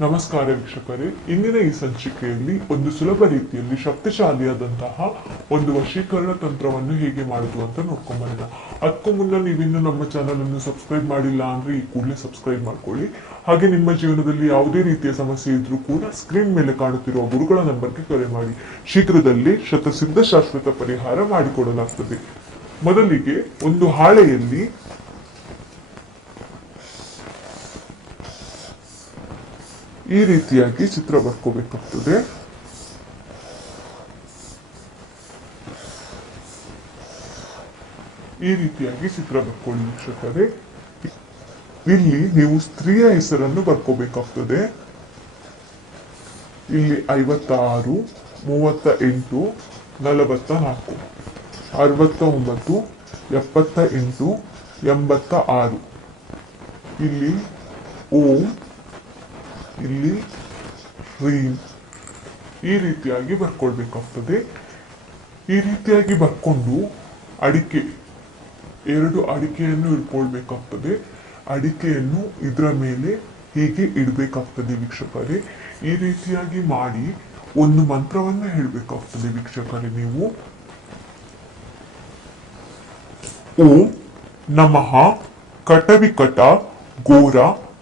ನಮಸ್ಕಾರ ವೀಕ್ಷಕರೇ. ಇಂದಿನ ಈ ಸಂಚಿಕೆಯಲ್ಲಿ ಒಂದು ಸುಲಭ ರೀತಿಯಲ್ಲಿ ಶಕ್ತಿಶಾಲಿಯಾದಂತಹ ಒಂದು ವಶೀಕರಣ ತಂತ್ರವನ್ನು ಹೇಗೆ ಮಾಡುದು ಅಂತ ನೋಡ್ಕೊಂಬರೋಣ. ಅದಕ್ಕೂ ಮುನ್ನ ನೀವಿನ್ನು ನಮ್ಮ ಚಾನಲ್ ಅನ್ನು ಸಬ್ಸ್ಕ್ರೈಬ್ ಮಾಡಿಲ್ಲ ಅಂದ್ರೆ ಈ ಕೂಡಲೇ ಸಬ್ಸ್ಕ್ರೈಬ್ ಮಾಡ್ಕೊಳ್ಳಿ. ಹಾಗೆ ನಿಮ್ಮ ಜೀವನದಲ್ಲಿ ಯಾವುದೇ ರೀತಿಯ ಸಮಸ್ಯೆ ಇದ್ರೂ ಕೂಡ ಸ್ಕ್ರೀನ್ ಮೇಲೆ ಕಾಣುತ್ತಿರುವ ಗುರುಗಳ ನಂಬರ್ಗೆ ಕರೆ ಮಾಡಿ. ಶೀಘ್ರದಲ್ಲೇ ಶತಸಿದ್ಧ ಶಾಶ್ವತ ಪರಿಹಾರ ಮಾಡಿಕೊಡಲಾಗ್ತದೆ. ಮೊದಲಿಗೆ ಒಂದು ಹಾಳೆಯಲ್ಲಿ ಈ ರೀತಿಯಾಗಿ ಚಿತ್ರ ಬರ್ಕೋಬೇಕಾಗ್ತದೆ. ಈ ರೀತಿಯಾಗಿ ಚಿತ್ರ ಬರ್ಕೊಳ್ಳಿ ವೀಕ್ಷಕರೇ. ಇಲ್ಲಿ ನೀವು ಸ್ತ್ರೀಯ ಹೆಸರನ್ನು ಬರ್ಕೋಬೇಕಾಗ್ತದೆ. ಇಲ್ಲಿ ಐವತ್ತಾರು ಮೂವತ್ತ ಎಂಟು ನಲವತ್ತ ನಾಲ್ಕು ಅರವತ್ತ ಒಂಬತ್ತು ಎಪ್ಪತ್ತ ಎಂಟು ಎಂಬತ್ತ ಆರು ಇಲ್ಲಿ ಓಂ ಇಲ್ಲಿ ರೀಮ್ ಈ ರೀತಿಯಾಗಿ ಬರ್ಕೊಳ್ಬೇಕಾಗ್ತದೆ. ಈ ರೀತಿಯಾಗಿ ಬರ್ಕೊಂಡು ಅಡಿಕೆ, ಎರಡು ಅಡಿಕೆಯನ್ನು ಇಟ್ಕೊಳ್ಬೇಕಾಗ್ತದೆ. ಅಡಿಕೆಯನ್ನು ಇದರ ಮೇಲೆ ಹೀಗೆ ಇಡಬೇಕಾಗ್ತದೆ ವೀಕ್ಷಕರೇ. ಈ ರೀತಿಯಾಗಿ ಮಾಡಿ ಒಂದು ಮಂತ್ರವನ್ನು ಹೇಳಬೇಕಾಗ್ತದೆ ವೀಕ್ಷಕರೇ ನೀವು. ಓಂ ನಮಃ ಕಟವಿಕಟ ಘೋರ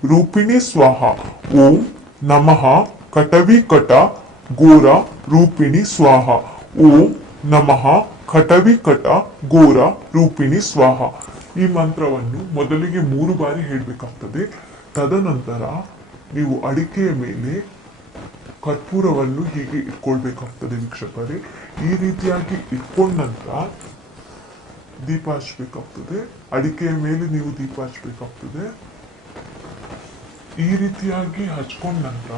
ರೂಪಿಣಿ ಸ್ವಾಹ. ಓಂ ನಮಃ ಕಟವಿಕಟ ಘೋರ ರೂಪಿಣಿ ಸ್ವಾಹ. ಓಂ ನಮಃ ಕಟವಿಕಟ ಘೋರ ರೂಪಿಣಿ ಸ್ವಾಹ. ಈ ಮಂತ್ರವನ್ನು ಮೊದಲಿಗೆ ಮೂರು ಬಾರಿ ಹೇಳಬೇಕಾಗ್ತದೆ. ತದನಂತರ ನೀವು ಅಡಿಕೆಯ ಮೇಲೆ ಕರ್ಪೂರವನ್ನು ಹೀಗೆ ಇಟ್ಕೊಳ್ಬೇಕಾಗ್ತದೆ ವೀಕ್ಷಕರೇ. ಈ ರೀತಿಯಾಗಿ ಇಟ್ಕೊಂಡ ನಂತರ ದೀಪ ಹಚ್ಚಬೇಕಾಗ್ತದೆ ಅಡಿಕೆಯ ಮೇಲೆ ನೀವು ದೀಪ ಹಚ್ಬೇಕಾಗ್ತದೆ. ಈ ರೀತಿಯಾಗಿ ಹಚ್ಕೊಂಡ ನಂತರ,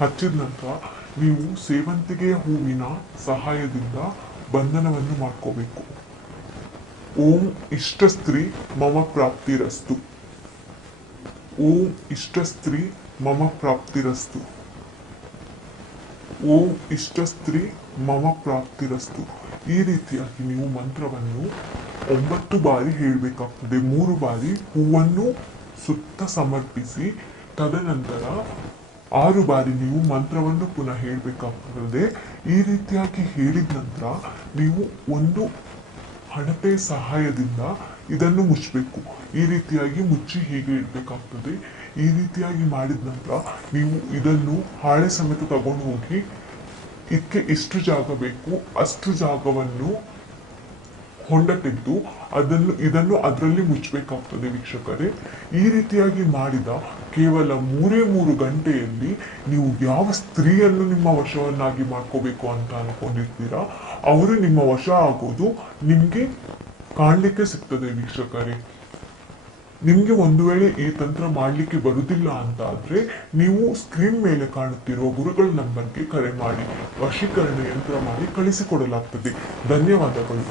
ಹಚ್ಚಿದ ನಂತರ ನೀವು ಸೇವಂತಿಗೆ ಹೂವಿನ ಸಹಾಯದಿಂದ ಬಂಧನವನ್ನು ಮಾಡ್ಕೋಬೇಕು. ಓಂ ಇಷ್ಟ ಸ್ತ್ರೀ ಮಮ ಪ್ರಾಪ್ತಿರಸ್ತು. ಓಂ ಇಷ್ಟ ಸ್ತ್ರೀ ಮಮ ಪ್ರಾಪ್ತಿರಸ್ತು. ಓಂ ಇಷ್ಟ ಸ್ತ್ರೀ ಮಮ ಪ್ರಾಪ್ತಿರಸ್ತು. ಈ ರೀತಿಯಾಗಿ ನೀವು ಮಂತ್ರವನ್ನು ಒಂಬತ್ತು ಬಾರಿ ಹೇಳಬೇಕಾಗ್ತದೆ. ಮೂರು ಬಾರಿ ಹೂವನ್ನು ಸುತ್ತ ಸಮರ್ಪಿಸಿ ತದನಂತರ ಆರು ಬಾರಿ ನೀವು ಮಂತ್ರವನ್ನು ಪುನಃ ಹೇಳಬೇಕಾಗ್ತದೆ. ಈ ರೀತಿಯಾಗಿ ಹೇಳಿದ ನಂತರ ನೀವು ಒಂದು ಹಣತೆ ಸಹಾಯದಿಂದ ಇದನ್ನು ಮುಚ್ಚಬೇಕು. ಈ ರೀತಿಯಾಗಿ ಮುಚ್ಚಿ ಹೀಗೆ ಇಡಬೇಕಾಗ್ತದೆ. ಈ ರೀತಿಯಾಗಿ ಮಾಡಿದ ನಂತರ ನೀವು ಇದನ್ನು ಹಾಳೆ ಸಮೇತ ತಗೊಂಡು ಹೋಗಿ ಇದಕ್ಕೆ ಇಷ್ಟು ಜಾಗ ಬೇಕು ಅಷ್ಟು ಜಾಗವನ್ನು ಹೊಂಡ ತೆಗೆದು ಅದನ್ನು, ಇದನ್ನು ಅದರಲ್ಲಿ ಮುಚ್ಚಬೇಕಾಗ್ತದೆ ವೀಕ್ಷಕರೇ. ಈ ರೀತಿಯಾಗಿ ಮಾಡಿದ ಕೇವಲ ಮೂರೇ ಮೂರು ಗಂಟೆಯಲ್ಲಿ ನೀವು ಯಾವ ಸ್ತ್ರೀಯನ್ನು ನಿಮ್ಮ ವಶವನ್ನಾಗಿ ಮಾಡ್ಕೋಬೇಕು ಅಂತ ಅನ್ಕೊಂಡಿರ್ತೀರಾ? ಅವರು ನಿಮ್ಮ ವಶ ಆಗೋದು ನಿಮ್ಗೆ ಕಾಣಲಿಕ್ಕೆ ಸಿಗ್ತದೆ ವೀಕ್ಷಕರೇ. ನಿಮ್ಗೆ ಒಂದು ವೇಳೆ ಈ ತಂತ್ರ ಮಾಡ್ಲಿಕ್ಕೆ ಬರುವುದಿಲ್ಲ ಅಂತ ಆದ್ರೆ ನೀವು ಸ್ಕ್ರೀನ್ ಮೇಲೆ ಕಾಣುತ್ತಿರುವ ಗುರುಗಳ ನಂಬರ್ಗೆ ಕರೆ ಮಾಡಿ, ವಶೀಕರಣ ಯಂತ್ರ ಮಾಡಿ ಕಳಿಸಿಕೊಡಲಾಗ್ತದೆ. ಧನ್ಯವಾದಗಳು.